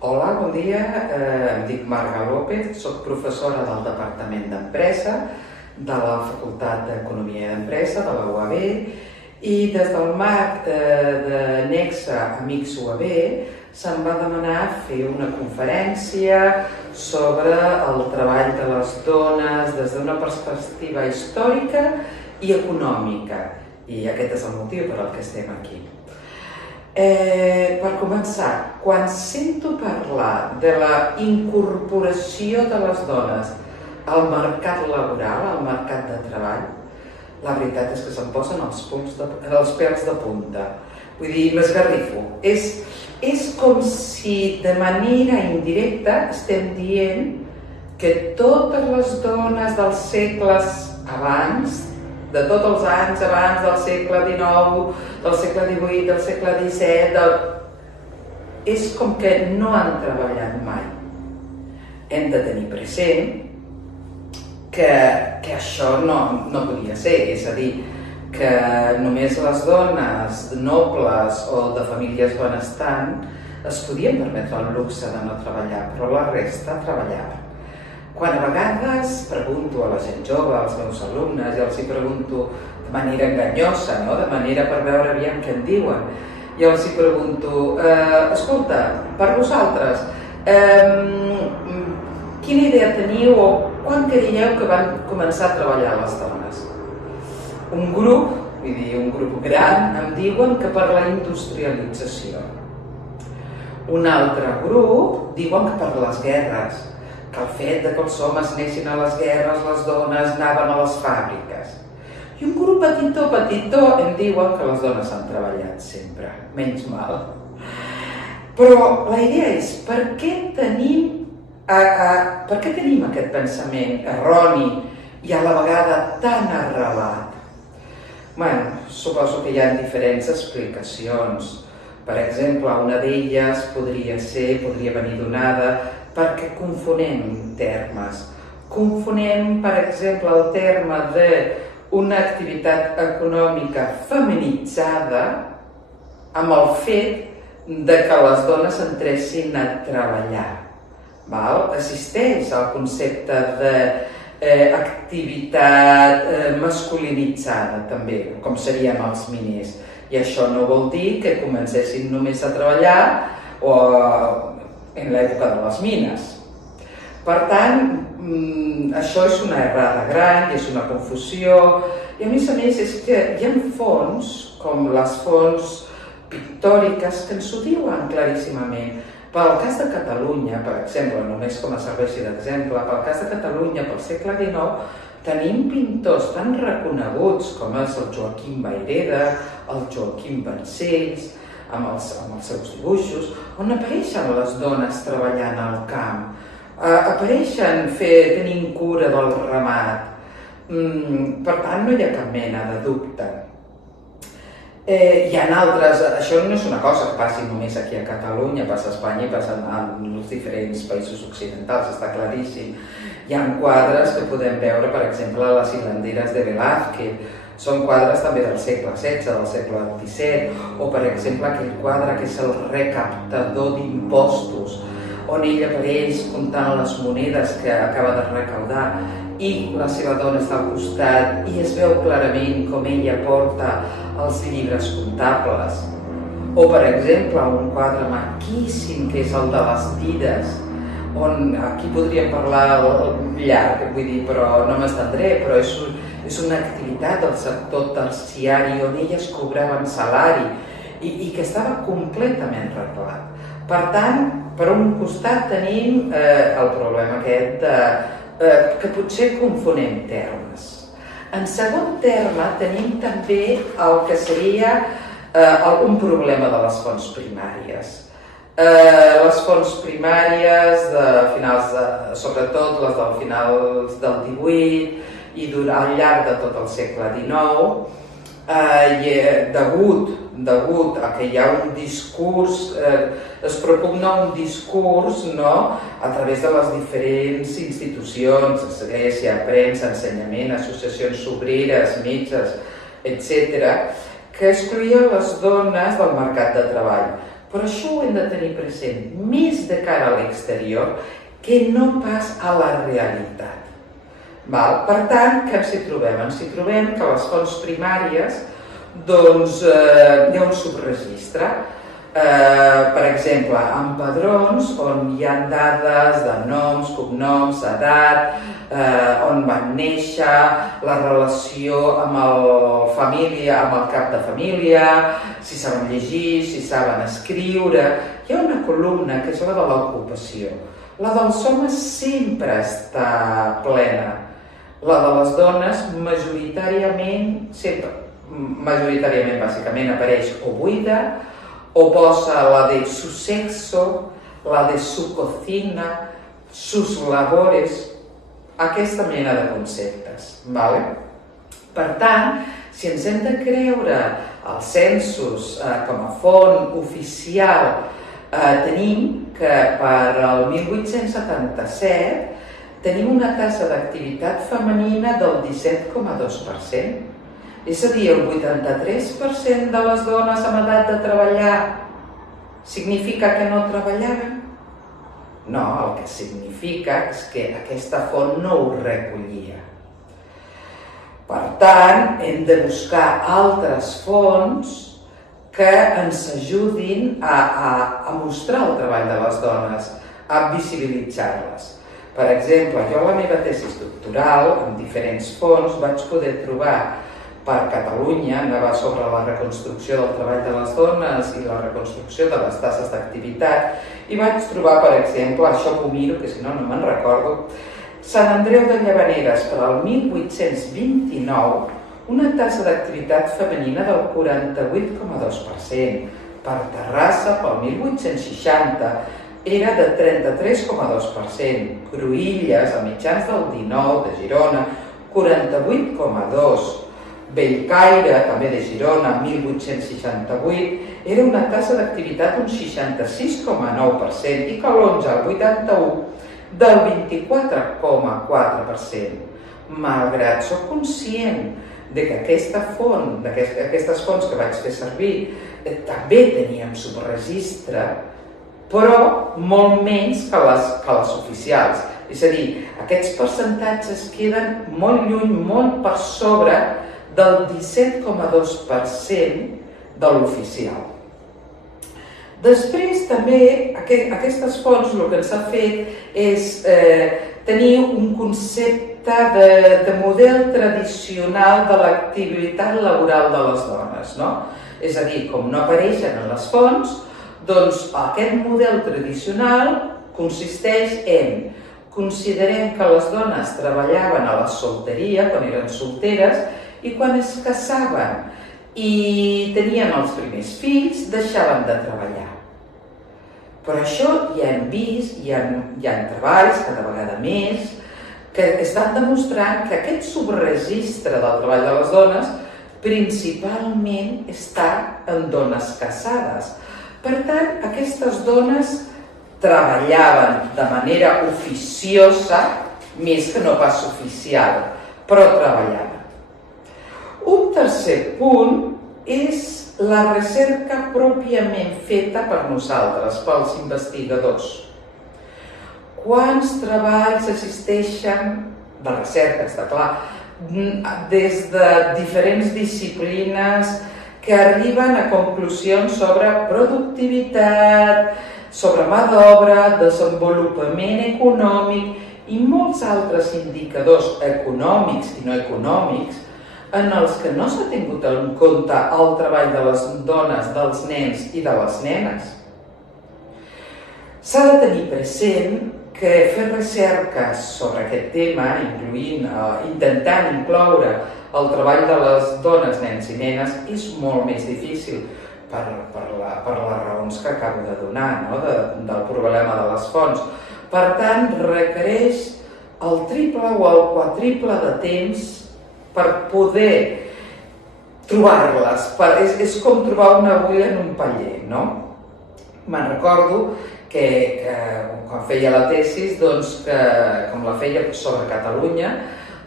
Hola, bon dia. Em dic Marga López, soc professora del Departament d'Empresa de la Facultat d'Economia i d'Empresa de la UAB i des del marc de Nexe Amics UAB se'm va demanar fer una conferència sobre el treball de les dones des d'una perspectiva històrica i econòmica. I aquest és el motiu per al que estem aquí. Per començar, quan sento parlar de la incorporació de les dones al mercat laboral, al mercat de treball, la veritat és que se'm posen els pèls de punta. Vull dir, m'esgarrifo. És com si de manera indirecta estem dient que totes les dones dels segles abans, de tots els anys abans del segle XIX, del segle XVIII, del segle XVII, és com que no han treballat mai. Hem de tenir present que això no podia ser, és a dir, que només les dones nobles o de famílies benestants es podien permetre el luxe de no treballar, però la resta treballava. Quan a vegades pregunto a la gent jove, als meus alumnes, i els hi pregunto de manera enganyosa, de manera per veure aviam què em diuen, i els hi pregunto, escolta, per vosaltres, quina idea teniu o quan creieu que van començar a treballar les dones? Un grup, vull dir, un grup gran, em diuen que per la industrialització. Un altre grup diuen que per les guerres, que el fet que els homes anessin a les guerres, les dones anaven a les fàbriques. I un grup petitó em diuen que les dones han treballat sempre, menys mal. Però la idea és, per què tenim aquest pensament erroni i a la vegada tan arrelat? Suposo que hi ha diferents explicacions. Per exemple, una d'elles podria venir donada perquè confonem termes. Confonem, per exemple, el terme d'una activitat econòmica feminitzada amb el fet de que les dones entressin a treballar. Existeix el concepte d'activitat masculinitzada, també, com serien els miners. I això no vol dir que comencessin només a treballar en l'època de les mines. Per tant, això és una errada gran i és una confusió. I a més és que hi ha fonts, com les fonts pictòriques, que ens ho diuen claríssimament. Pel cas de Catalunya, per exemple, només com a serveixi d'exemple, pel cas de Catalunya, pel segle XIX, tenim pintors tan reconeguts com és el Joaquim Vayreda, el Joaquim Vancells, amb els seus dibuixos, on apareixen les dones treballant al camp, apareixen tenint cura del ramat. Per tant, no hi ha cap mena de dubte. Hi ha altres, això no és una cosa que passi només aquí a Catalunya, passa a Espanya i passa en els diferents països occidentals, està claríssim. Hi ha quadres que podem veure, per exemple, a les hilanderes de Velázquez. Són quadres també del segle XVI, del segle XVII, o per exemple aquell quadre que és el recaptador d'impostos, on ell apareix comptant les monedes que acaba de recaudar i la seva dona està al costat i es veu clarament com ella porta els llibres comptables. O per exemple un quadre maquíssim que és el de les Dides, on aquí podríem parlar llarg, vull dir, però no m'estendré, però és una activitat del sector terciari on elles cobraven salari i que estava completament reglat. Per tant, per un costat tenim el problema aquest que potser confonem termes. En segon terme tenim també el que seria un problema de les fonts primàries. Les fonts primàries, sobretot les del finals del XVIII i al llarg de tot el segle XIX, degut a que hi ha un discurs, es propugna un discurs a través de les diferents institucions, església, premsa, ensenyament, associacions obreres, metges, etc., que excloïen les dones del mercat de treball. Però això ho hem de tenir present més de cara a l'exterior que no pas a la realitat. Per tant, què ens hi trobem? Ens hi trobem que a les fonts primàries hi ha un subregistre. Per exemple, en padrons on hi ha dades de noms, cognoms, edat, on van néixer, la relació amb el cap de família, si saben llegir, si saben escriure. Hi ha una columna que és la de l'ocupació. La dels homes sempre està plena. La de les dones majoritàriament, bàsicament apareix o buida, o posa la de su sexo, la de su cocina, sus labores, aquesta mena de conceptes. Per tant, si ens hem de creure els censos com a font oficial, tenim que per al 1877 tenim una taxa d'activitat femenina del 17,2%. És a dir, el 83% de les dones amb edat de treballar significa que no treballaven? No, el que significa és que aquesta font no ho recollia. Per tant, hem de buscar altres fonts que ens ajudin a mostrar el treball de les dones, a visibilitzar-les. Per exemple, jo a la meva tesi doctoral, amb diferents fonts, vaig poder trobar per Catalunya, anava sobre la reconstrucció del treball de les dones i la reconstrucció de les tasses d'activitat, i vaig trobar, per exemple, això m'ho miro, que si no, no me'n recordo, Sant Andreu de Llavaneres per al 1829, una tassa d'activitat femenina del 48,2%. Per Terrassa, pel 1860, era de 33,2%. Cruïlles, a mitjans del 19, de Girona, 48,2%. Bellcaire, també de Girona, 1868, era una tassa d'activitat un 66,9% i Calonja, el 81, del 24,4%. Malgrat soc conscient de que aquestes fonts que vaig fer servir també tenien subregistre, però molt menys que les oficials. És a dir, aquests percentatges queden molt lluny, molt per sobre del 17,2% de l'oficial. Després també aquestes fonts el que ens ha fet és tenir un concepte de model tradicional de l'activitat laboral de les dones, no? És a dir, com no apareixen en les fonts, doncs aquest model tradicional consisteix en considerem que les dones treballaven a la solteria, quan eren solteres, i quan es casaven i tenien els primers fills, deixaven de treballar. Per això ja hem vist, hi ha treballs cada vegada més, que estan demostrant que aquest subregistre del treball de les dones principalment està en dones casades. Per tant, aquestes dones treballaven de manera oficiosa, més que no pas oficial, però treballaven. Un tercer punt és la recerca pròpiament feta per nosaltres, pels investigadors. Quants treballs existeixen de recerca, està clar, des de diferents disciplines que arriben a conclusions sobre productivitat, sobre mà d'obra, desenvolupament econòmic i molts altres indicadors econòmics i no econòmics en els que no s'ha tingut en compte el treball de les dones, dels nens i de les nenes. S'ha de tenir present que fer recerques sobre aquest tema, intentant incloure el treball de les dones, nens i nenes, és molt més difícil per les raons que acabo de donar, no? Del problema de les fonts. Per tant, requereix el triple o el quadriple de temps per poder trobar-les. És com trobar una agulla en un paller, no? Me'n recordo que quan feia la tesi, com la feia sobre Catalunya,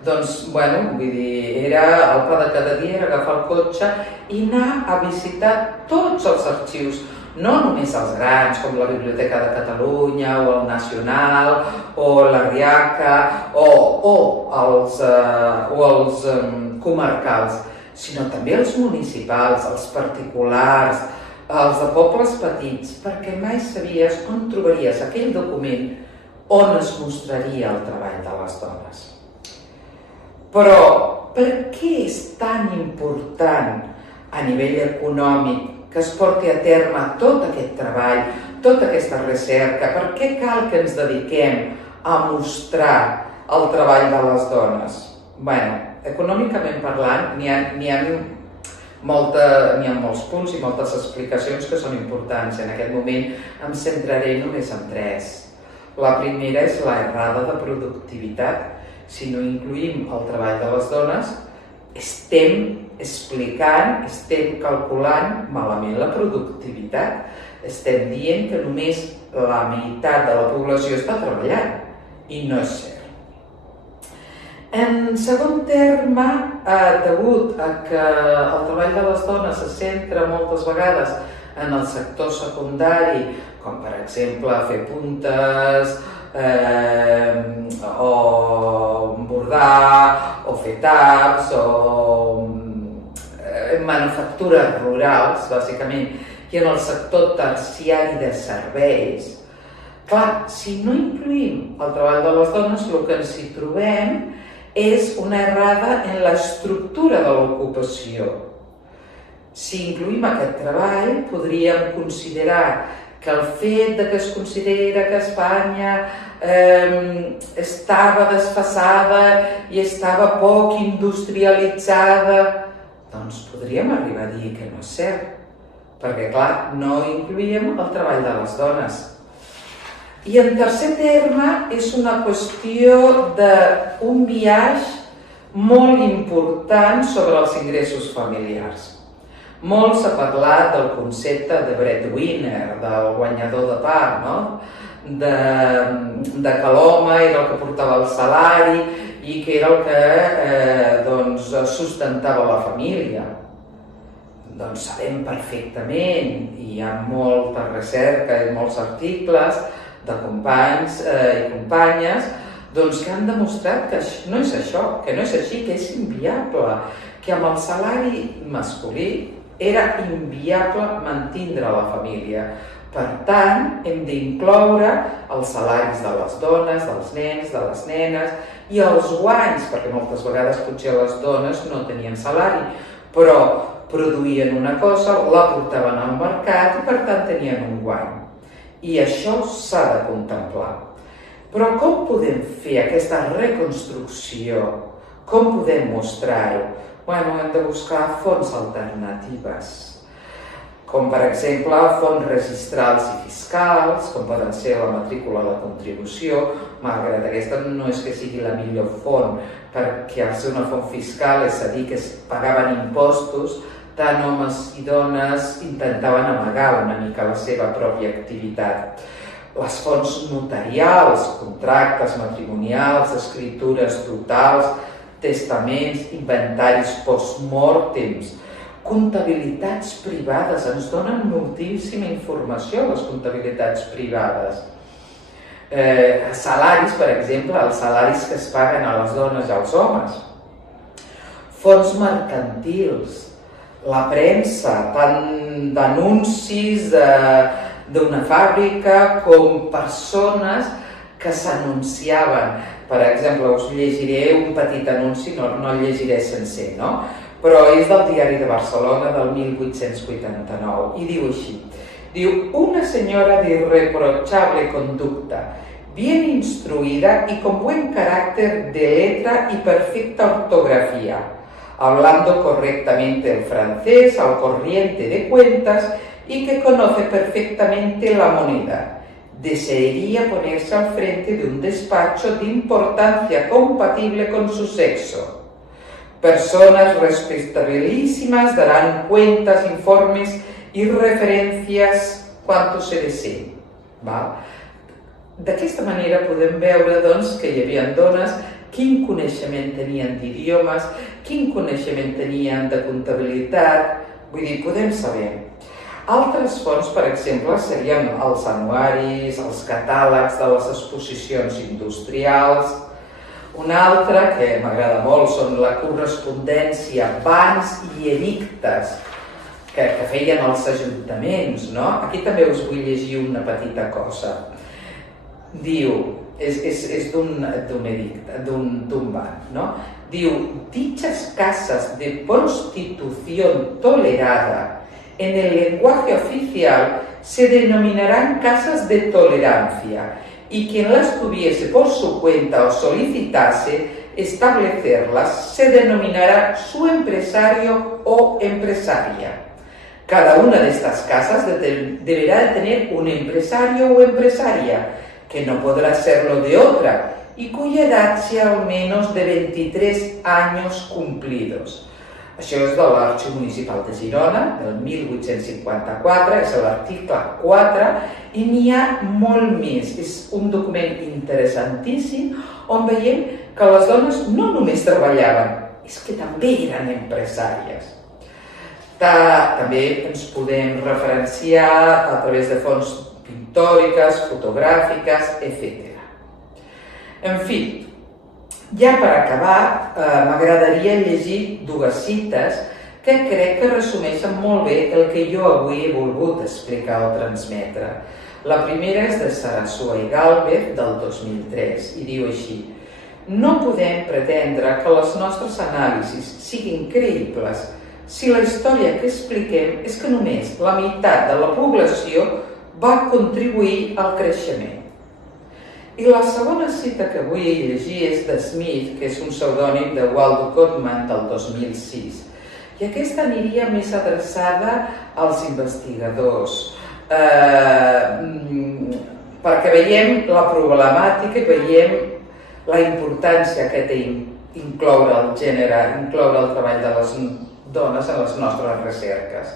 era el pa de cada dia, era agafar el cotxe i anar a visitar tots els arxius no només els grans, com la Biblioteca de Catalunya, o el Nacional, o la Riaca, o els comarcals, sinó també els municipals, els particulars, els de pobles petits, perquè mai sabies on trobaries aquell document on es mostraria el treball de les dones. Però per què és tan important a nivell econòmic que es porti a terme tot aquest treball, tota aquesta recerca? Per què cal que ens dediquem a mostrar el treball de les dones? Bé, econòmicament parlant, n'hi ha molts punts i moltes explicacions que són importants. En aquest moment em centraré només en 3. La primera és la errada de productivitat. Si no incluïm el treball de les dones, estem explicant, estem calculant malament la productivitat. Estem dient que només la meitat de la població està treballant, i no és cert. En segon terme, degut a que el treball de les dones se centra moltes vegades en el sector secundari, com per exemple fer puntes, o bordar, o fer taps, o manufactures rurals, bàsicament, i en el sector terciari de serveis, clar, si no incluïm el treball de les dones, el que ens hi trobem és una errada en l'estructura de l'ocupació. Si incluïm aquest treball, podríem considerar que el fet que es considera que Espanya estava desfasada i estava poc industrialitzada, doncs podríem arribar a dir que no és cert, perquè clar, no incloïm el treball de les dones. I en tercer terme és una qüestió d'un biaix molt important sobre els ingressos familiars. Molt s'ha parlat del concepte de breadwinner, del guanyador de part, no? De que l'home era el que portava el salari i que era el que sustentava la família. Doncs sabem perfectament, i hi ha molta recerca i molts articles de companys i companyes que han demostrat que no és això, que no és així, que és inviable, que amb el salari masculí era inviable mantindre la família. Per tant, hem d'incloure els salaris de les dones, dels nens, de les nenes i els guanys, perquè moltes vegades potser les dones no tenien salari, però produïen una cosa, la portaven al mercat i per tant tenien un guany. I això s'ha de contemplar. Però com podem fer aquesta reconstrucció? Com podem mostrar-ho? Hem de buscar fonts alternatives, com per exemple fonts registrals i fiscals, com poden ser la matrícula de contribució, malgrat aquesta no és que sigui la millor font, perquè al ser una font fiscal és a dir que es pagaven impostos, tant homes i dones intentaven amagar una mica la seva pròpia activitat. Les fonts notarials, contractes matrimonials, escritures totals, testaments, inventaris post-mòrtems, comptabilitats privades, ens donen moltíssima informació les comptabilitats privades. Salaris, per exemple, els salaris que es paguen a les dones i als homes. Fons mercantils, la premsa, tant d'anuncis d'una fàbrica com persones que s'anunciaven. Per exemple, us llegiré un petit anunci, no el llegiré sencer, no? Però és del Diari de Barcelona del 1889 i diu així. Diu, una señora de irreprochable conducta, bien instruida y con buen carácter de letra y perfecta ortografía, hablando correctamente el francés, al corriente de cuentas y que conoce perfectamente la moneda. Desearía ponerse al frente de un despacho de importancia compatible con su sexo. Personas respetabilísimas darán cuentas, informes y referències quan se desee. D'aquesta manera podem veure que hi havia dones quin coneixement tenien d'idiomes, quin coneixement tenien de comptabilitat, vull dir, podem saber. Altres fonts, per exemple, serien els anuaris, els catàlegs de les exposicions industrials. Una altra, que m'agrada molt, són la correspondència, bans i edictes que feien els ajuntaments, no? Aquí també us vull llegir una petita cosa. Diu, és d'un edicte, d'un ban, no? Diu, dichas casas de prostitución tolerada en el lenguaje oficial se denominarán casas de tolerancia y quien las tuviese por su cuenta o solicitase establecerlas se denominará su empresario o empresaria. Cada una de estas casas deberá de tener un empresario o empresaria, que no podrá serlo de otra, y cuya edad sea al menos de 23 años cumplidos. Això és de l'Arxiu Municipal de Girona, del 1854, és l'article 4, i n'hi ha molt més. És un document interessantíssim on veiem que les dones no només treballaven, és que també eren empresàries. També ens podem referenciar a través de fonts pictòriques, fotogràfiques, etc. En fi, ja per acabar, m'agradaria llegir dues cites que crec que resumeixen molt bé el que jo avui he volgut explicar o transmetre. La primera és de Sarasua i Gálvez, del 2003, i diu així: no podem pretendre que les nostres anàlisis siguin creïbles si la història que expliquem és que només la meitat de la població va contribuir al creixement. I la segona cita que vull llegir és de Smith, que és un pseudònim de Waldo Gottman del 2006. I aquesta aniria més adreçada als investigadors, perquè veiem la problemàtica i veiem la importància que té incloure el gènere, incloure el treball de les dones en les nostres recerques.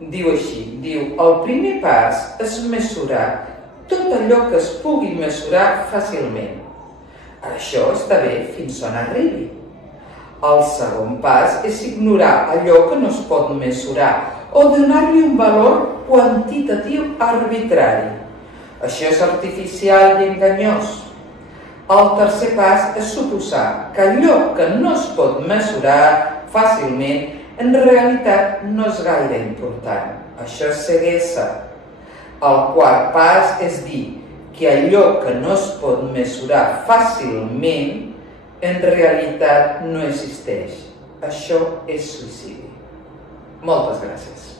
Diu així, el primer pas és mesurar tot allò que es pugui mesurar fàcilment. Això està bé fins on arribi. El segon pas és ignorar allò que no es pot mesurar o donar-li un valor quantitatiu arbitrari. Això és artificial i enganyós. El tercer pas és suposar que allò que no es pot mesurar fàcilment en realitat no és gaire important. Això és ceguesa. El quart pas és dir que allò que no es pot mesurar fàcilment en realitat no existeix. Això és suïcidi. Moltes gràcies.